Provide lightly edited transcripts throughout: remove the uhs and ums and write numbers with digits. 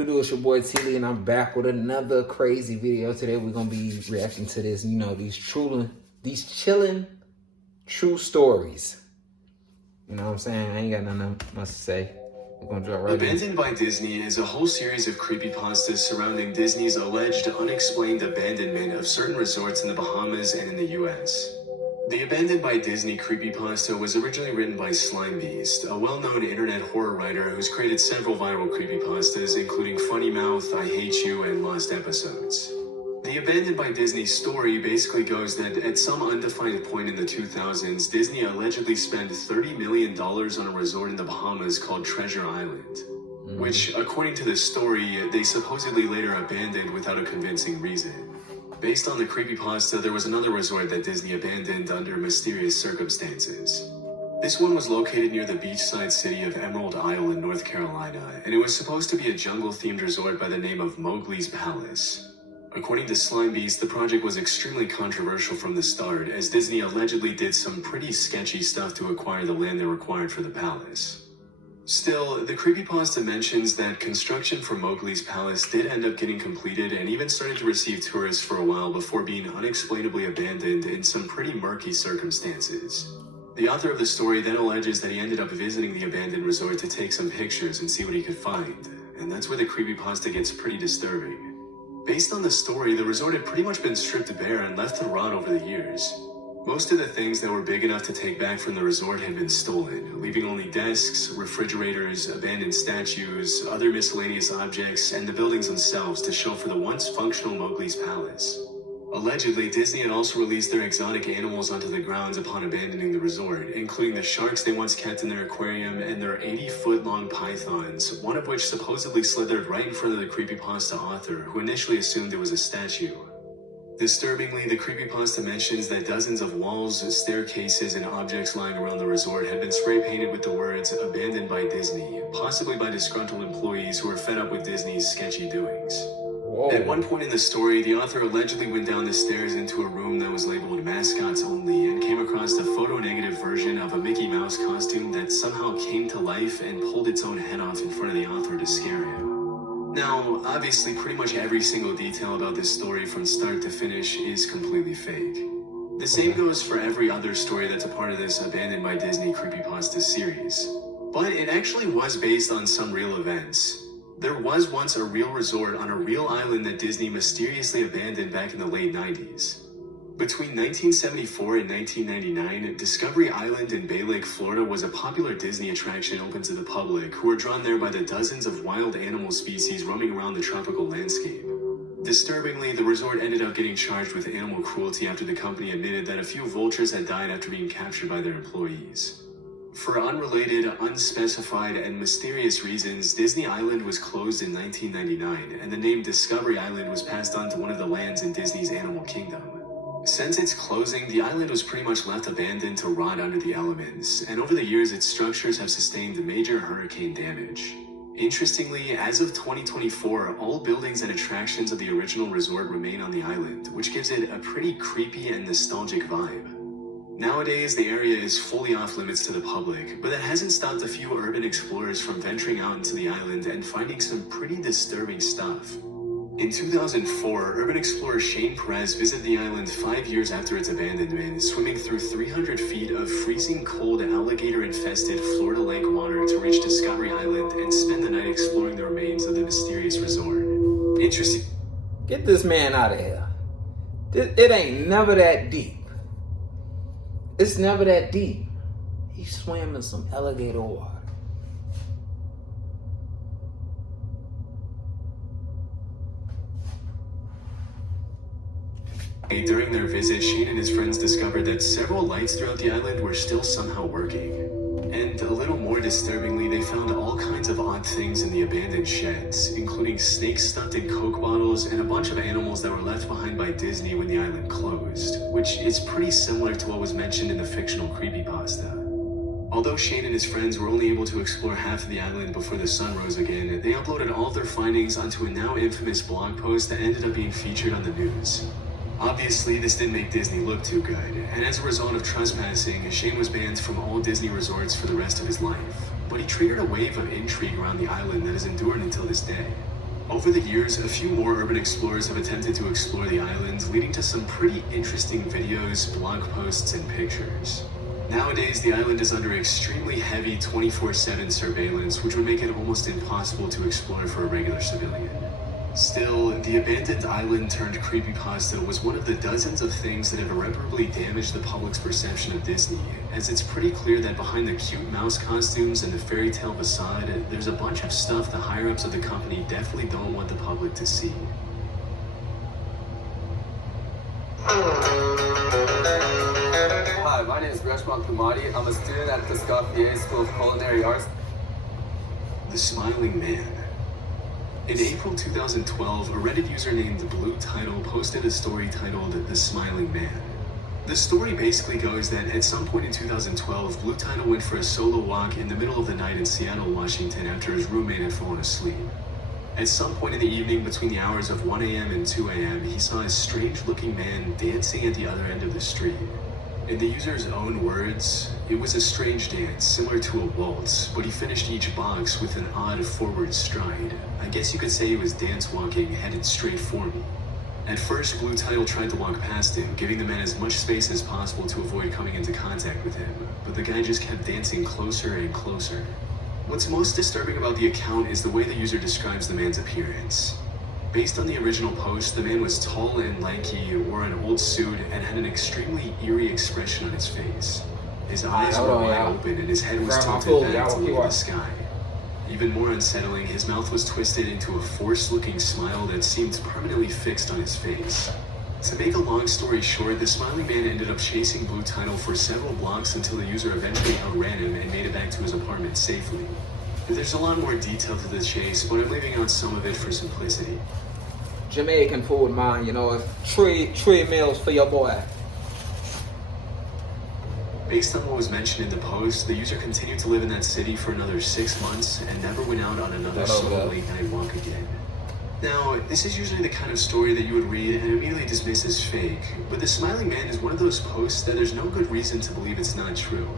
What it do? It's your boy T-Lee, and I'm back with another crazy video. Today we're gonna be reacting to this, these chilling true stories. You know what I'm saying? I ain't got nothing much to say. We're gonna drop right in. Abandoned by Disney is a whole series of creepypastas surrounding Disney's alleged unexplained abandonment of certain resorts in the Bahamas and in the US. The Abandoned by Disney creepypasta was originally written by Slimebeast, a well-known internet horror writer who's created several viral creepypastas, including Funny Mouth, I Hate You, and Lost Episodes. The Abandoned by Disney story basically goes that at some undefined point in the 2000s, Disney allegedly spent $30 million on a resort in the Bahamas called Treasure Island, which, according to the story, they supposedly later abandoned without a convincing reason. Based on the creepypasta, there was another resort that Disney abandoned under mysterious circumstances. This one was located near the beachside city of Emerald Isle in North Carolina, and it was supposed to be a jungle-themed resort by the name of Mowgli's Palace. According to Slimebeast, the project was extremely controversial from the start, as Disney allegedly did some pretty sketchy stuff to acquire the land they required for the palace. Still, the creepypasta mentions that construction for Mowgli's Palace did end up getting completed and even started to receive tourists for a while before being unexplainably abandoned in some pretty murky circumstances. The author of the story then alleges that he ended up visiting the abandoned resort to take some pictures and see what he could find, and that's where the creepypasta gets pretty disturbing. Based on the story, the resort had pretty much been stripped bare and left to rot over the years. Most of the things that were big enough to take back from the resort had been stolen, leaving only desks, refrigerators, abandoned statues, other miscellaneous objects, and the buildings themselves to show for the once functional Mowgli's Palace. Allegedly, Disney had also released their exotic animals onto the grounds upon abandoning the resort, including the sharks they once kept in their aquarium and their 80-foot-long pythons, one of which supposedly slithered right in front of the creepypasta author, who initially assumed it was a statue. Disturbingly, the creepypasta mentions that dozens of walls, staircases, and objects lying around the resort had been spray-painted with the words "Abandoned by Disney," possibly by disgruntled employees who were fed up with Disney's sketchy doings. Whoa. At one point in the story, the author allegedly went down the stairs into a room that was labeled mascots only and came across a photo-negative version of a Mickey Mouse costume that somehow came to life and pulled its own head off in front of the author to scare him. Now, obviously, pretty much every single detail about this story from start to finish is completely fake. The same goes for every other story that's a part of this Abandoned by Disney creepypasta series. But it actually was based on some real events. There was once a real resort on a real island that Disney mysteriously abandoned back in the late 90s. Between 1974 and 1999, Discovery Island in Bay Lake, Florida was a popular Disney attraction open to the public, who were drawn there by the dozens of wild animal species roaming around the tropical landscape. Disturbingly, the resort ended up getting charged with animal cruelty after the company admitted that a few vultures had died after being captured by their employees. For unrelated, unspecified, and mysterious reasons, Disney Island was closed in 1999, and the name Discovery Island was passed on to one of the lands in Disney's Animal Kingdom. Since its closing, the island was pretty much left abandoned to rot under the elements, and over the years its structures have sustained major hurricane damage. Interestingly, as of 2024, all buildings and attractions of the original resort remain on the island, which gives it a pretty creepy and nostalgic vibe. Nowadays, the area is fully off limits to the public, but that hasn't stopped a few urban explorers from venturing out into the island and finding some pretty disturbing stuff. In 2004, urban explorer Shane Perez visited the island 5 years after its abandonment, swimming through 300 feet of freezing cold alligator-infested Florida lake water to reach Discovery Island and spend the night exploring the remains of the mysterious resort. Interesting. Get this man out of here. It ain't never that deep. It's never that deep. He swam in some alligator water. During their visit, Shane and his friends discovered that several lights throughout the island were still somehow working. And a little more disturbingly, they found all kinds of odd things in the abandoned sheds, including snakes stuffed in Coke bottles and a bunch of animals that were left behind by Disney when the island closed, which is pretty similar to what was mentioned in the fictional creepypasta. Although Shane and his friends were only able to explore half of the island before the sun rose again, they uploaded all of their findings onto a now infamous blog post that ended up being featured on the news. Obviously, this didn't make Disney look too good, and as a result of trespassing, Shane was banned from all Disney resorts for the rest of his life. But he triggered a wave of intrigue around the island that has endured until this day. Over the years, a few more urban explorers have attempted to explore the island, leading to some pretty interesting videos, blog posts, and pictures. Nowadays, the island is under extremely heavy 24/7 surveillance, which would make it almost impossible to explore for a regular civilian. Still, the abandoned island turned creepypasta was one of the dozens of things that have irreparably damaged the public's perception of Disney, as it's pretty clear that behind the cute mouse costumes and the fairy tale facade, there's a bunch of stuff the higher-ups of the company definitely don't want the public to see. Hi, my name is Reshman Kumari. I'm a student at the Scottier School of Culinary Arts. The Smiling Man. In April 2012, a Reddit user named Blue Title posted a story titled The Smiling Man. The story basically goes that at some point in 2012, Blue Title went for a solo walk in the middle of the night in Seattle, Washington after his roommate had fallen asleep. At some point in the evening between the hours of 1 a.m. and 2 a.m., he saw a strange-looking man dancing at the other end of the street. In the user's own words, it was a strange dance, similar to a waltz, but he finished each box with an odd forward stride. I guess you could say he was dance walking, headed straight for me. At first, Blue Title tried to walk past him, giving the man as much space as possible to avoid coming into contact with him, but the guy just kept dancing closer and closer. What's most disturbing about the account is the way the user describes the man's appearance. Based on the original post, the man was tall and lanky, wore an old suit, and had an extremely eerie expression on his face. His eyes were wide open and his head was tilted back to look at the sky. Even more unsettling, his mouth was twisted into a forced-looking smile that seemed permanently fixed on his face. To make a long story short, the smiling man ended up chasing Blue Title for several blocks until the user eventually outran him and made it back to his apartment safely. There's a lot more detail to the chase, but I'm leaving out some of it for simplicity. Jamaican food, man, you know, 3 meals for your boy. Based on what was mentioned in the post, the user continued to live in that city for another 6 months and never went out on another solo late-night walk again. Now, this is usually the kind of story that you would read and immediately dismiss as fake, but the Smiling Man is one of those posts that there's no good reason to believe it's not true.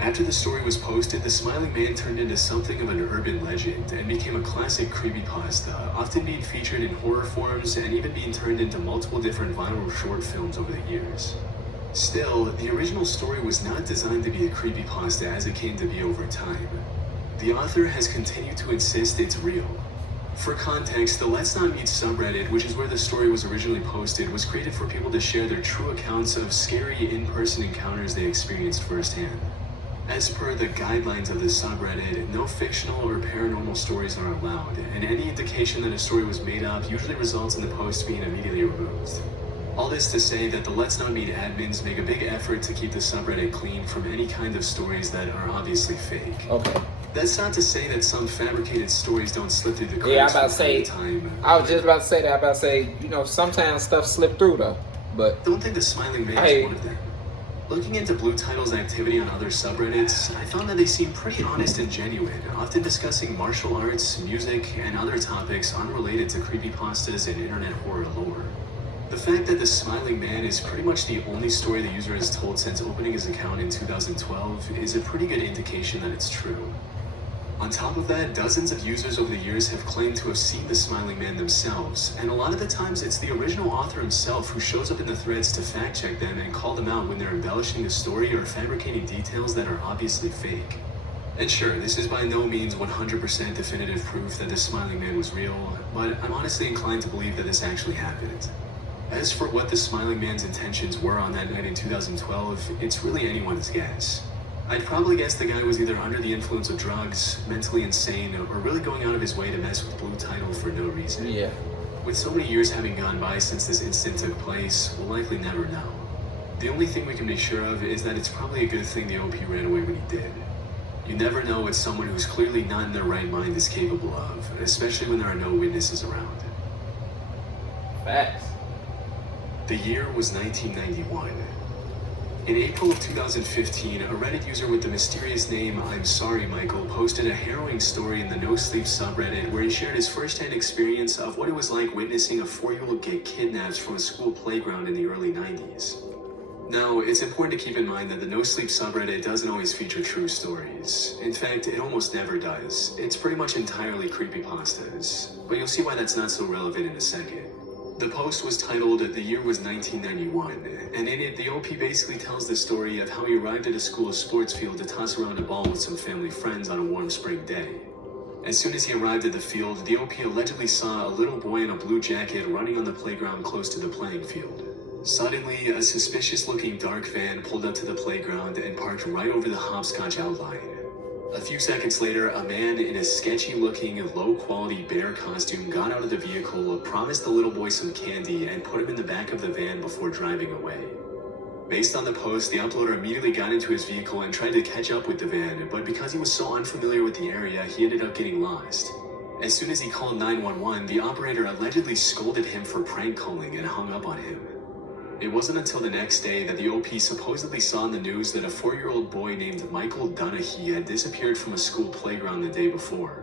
After the story was posted, the Smiling Man turned into something of an urban legend and became a classic creepypasta, often being featured in horror forums and even being turned into multiple different viral short films over the years. Still, the original story was not designed to be a creepypasta as it came to be over time. The author has continued to insist it's real. For context, the Let's Not Meet subreddit, which is where the story was originally posted, was created for people to share their true accounts of scary in-person encounters they experienced firsthand. As per the guidelines of the subreddit, no fictional or paranormal stories are allowed, and any indication that a story was made up usually results in the post being immediately removed. All this to say that the Let's Not Meet admins make a big effort to keep the subreddit clean from any kind of stories that are obviously fake. Okay. That's not to say that some fabricated stories don't slip through the cracks. Yeah, I was just about to say that. You know, sometimes stuff slip through though, but don't think the Smiling Man is one of them. Looking into Blue Title's activity on other subreddits, I found that they seem pretty honest and genuine, often discussing martial arts, music, and other topics unrelated to creepypastas and internet horror lore. The fact that the Smiling Man is pretty much the only story the user has told since opening his account in 2012 is a pretty good indication that it's true. On top of that, dozens of users over the years have claimed to have seen the Smiling Man themselves, and a lot of the times it's the original author himself who shows up in the threads to fact-check them and call them out when they're embellishing the story or fabricating details that are obviously fake. And sure, this is by no means 100% definitive proof that the Smiling Man was real, but I'm honestly inclined to believe that this actually happened. As for what the Smiling Man's intentions were on that night in 2012, it's really anyone's guess. I'd probably guess the guy was either under the influence of drugs, mentally insane, or really going out of his way to mess with Blue Title for no reason. yeah. With so many years having gone by since this incident took place, we'll likely never know. The only thing we can be sure of is that it's probably a good thing the OP ran away when he did. You never know what someone who's clearly not in their right mind is capable of, especially when there are no witnesses around. Facts. The year was 1991. In April of 2015, a Reddit user with the mysterious name I'm Sorry Michael posted a harrowing story in the No Sleep subreddit where he shared his first-hand experience of what it was like witnessing a 4-year-old get kidnapped from a school playground in the early 90s. Now, it's important to keep in mind that the No Sleep subreddit doesn't always feature true stories. In fact, it almost never does. It's pretty much entirely creepypastas, but you'll see why that's not so relevant in a second. The post was titled "The Year Was 1991," and in it, the OP basically tells the story of how he arrived at a school sports field to toss around a ball with some family friends on a warm spring day. As soon as he arrived at the field, the OP allegedly saw a little boy in a blue jacket running on the playground close to the playing field. Suddenly, a suspicious-looking dark van pulled up to the playground and parked right over the hopscotch outline. A few seconds later, a man in a sketchy-looking, low-quality bear costume got out of the vehicle, promised the little boy some candy, and put him in the back of the van before driving away. Based on the post, the uploader immediately got into his vehicle and tried to catch up with the van, but because he was so unfamiliar with the area, he ended up getting lost. As soon as he called 911, the operator allegedly scolded him for prank calling and hung up on him. It wasn't until the next day that the OP supposedly saw in the news that a 4-year-old boy named Michael Donahue had disappeared from a school playground the day before.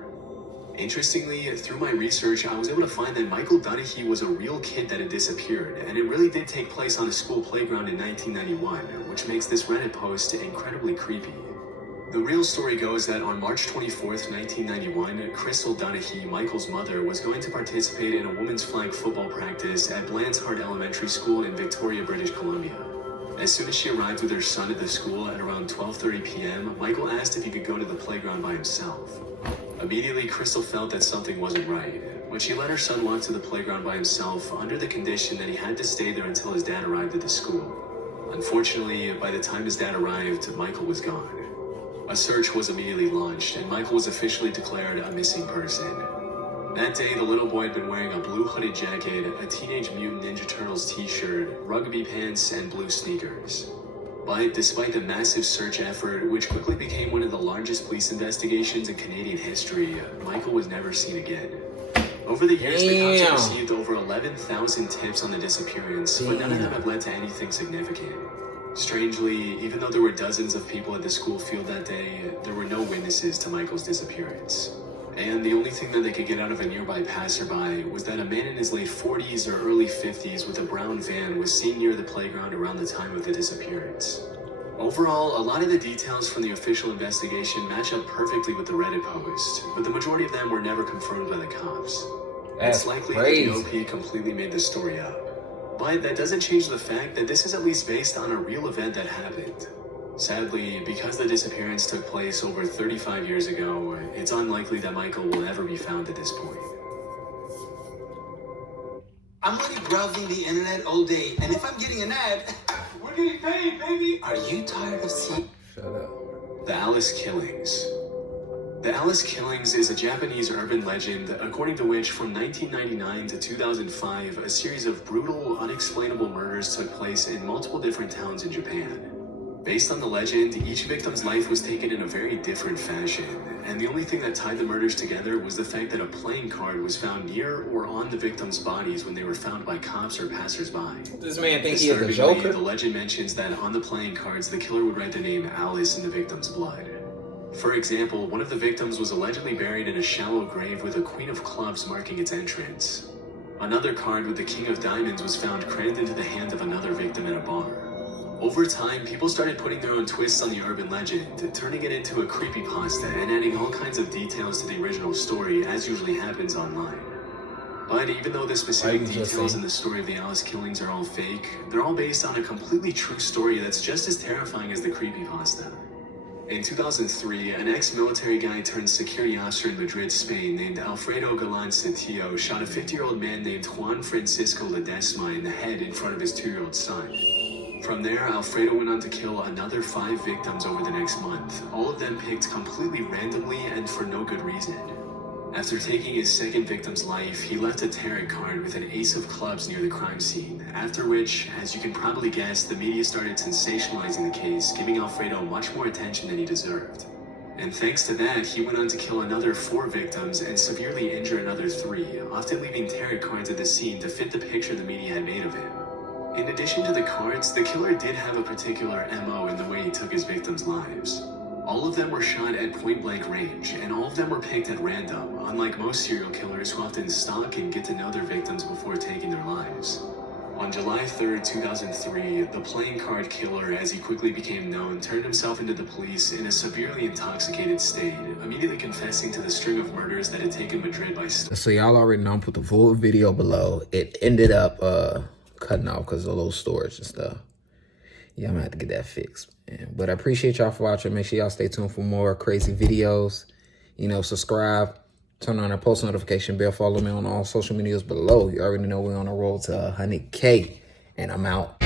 Interestingly, through my research, I was able to find that Michael Donahue was a real kid that had disappeared, and it really did take place on a school playground in 1991, which makes this Reddit post incredibly creepy. The real story goes that on March 24th, 1991, Crystal Donahue, Michael's mother, was going to participate in a women's flag football practice at Blandshart Elementary School in Victoria, British Columbia. As soon as she arrived with her son at the school at around 12:30 p.m., Michael asked if he could go to the playground by himself. Immediately, Crystal felt that something wasn't right, but she let her son walk to the playground by himself under the condition that he had to stay there until his dad arrived at the school. Unfortunately, by the time his dad arrived, Michael was gone. A search was immediately launched, and Michael was officially declared a missing person. That day, the little boy had been wearing a blue hooded jacket, a Teenage Mutant Ninja Turtles t-shirt, rugby pants, and blue sneakers. But despite the massive search effort, which quickly became one of the largest police investigations in Canadian history, Michael was never seen again. Over the years, the cops have received over 11,000 tips on the disappearance, but none of them have led to anything significant. Strangely, even though there were dozens of people at the school field that day, there were no witnesses to Michael's disappearance. And the only thing that they could get out of a nearby passerby was that a man in his late 40s or early 50s with a brown van was seen near the playground around the time of the disappearance. Overall, a lot of the details from the official investigation match up perfectly with the Reddit post, but the majority of them were never confirmed by the cops. It's likely that the OP completely made this story up. But that doesn't change the fact that this is at least based on a real event that happened. Sadly, because the disappearance took place over 35 years ago, it's unlikely that Michael will ever be found at this point. I'm already browsing the internet all day, and if I'm getting an ad, we're getting paid, baby! Are you tired of seeing... Shut up. The Alice Killings. The Alice Killings is a Japanese urban legend according to which from 1999 to 2005, a series of brutal, unexplainable murders took place in multiple different towns in Japan. Based on the legend, each victim's life was taken in a very different fashion, and the only thing that tied the murders together was the fact that a playing card was found near or on the victims' bodies when they were found by cops or passersby. This man thinks he is the Joker? The legend mentions that on the playing cards, the killer would write the name Alice in the victim's blood. For example, one of the victims was allegedly buried in a shallow grave with a Queen of Clubs marking its entrance. Another card with the King of Diamonds was found crammed into the hand of another victim at a bar. Over time, people started putting their own twists on the urban legend, turning it into a creepypasta and adding all kinds of details to the original story, as usually happens online. But even though the specific details in the story of the Alice Killings are all fake, they're all based on a completely true story that's just as terrifying as the creepypasta. In 2003, an ex-military guy turned security officer in Madrid, Spain, named Alfredo Galán Centillo shot a 50-year-old man named Juan Francisco Ledesma in the head in front of his 2-year-old son. From there, Alfredo went on to kill another 5 victims over the next month, all of them picked completely randomly and for no good reason. After taking his second victim's life, he left a tarot card with an ace of clubs near the crime scene, after which, as you can probably guess, the media started sensationalizing the case, giving Alfredo much more attention than he deserved. And thanks to that, he went on to kill another 4 victims and severely injure another 3, often leaving tarot cards at the scene to fit the picture the media had made of him. In addition to the cards, the killer did have a particular MO in the way he took his victims' lives. All of them were shot at point-blank range, and all of them were picked at random, unlike most serial killers who often stalk and get to know their victims before taking their lives. On July 3rd, 2003, the playing card killer, as he quickly became known, turned himself into the police in a severely intoxicated state, immediately confessing to the string of murders that had taken Madrid by storm. So y'all already know, put the full video below. It ended up cutting off because of low storage and stuff. Yeah, I'm gonna have to get that fixed, man. But I appreciate y'all for watching. Make sure y'all stay tuned for more crazy videos. You know, subscribe, turn on that post notification bell, follow me on all social medias below. You already know we're on the road to 100K, and I'm out.